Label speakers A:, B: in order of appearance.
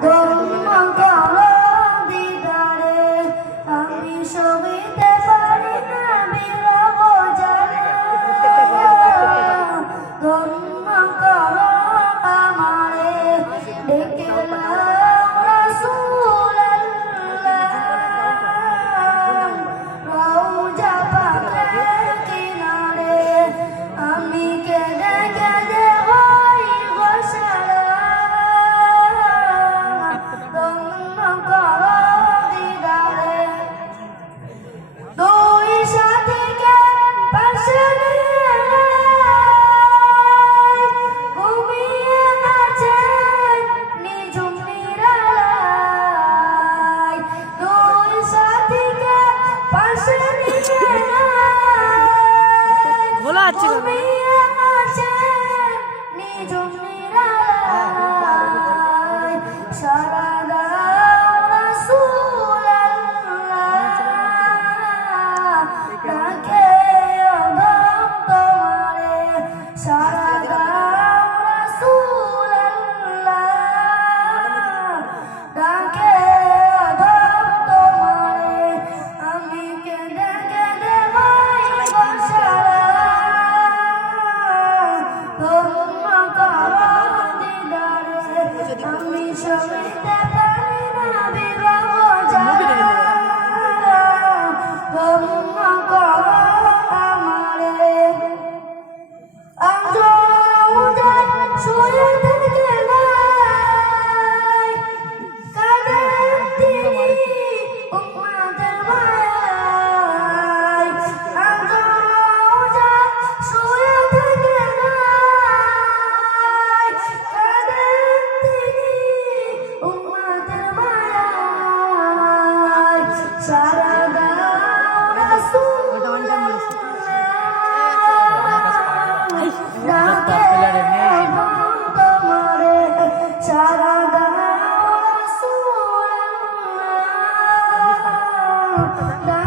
A: God খোলা আছে da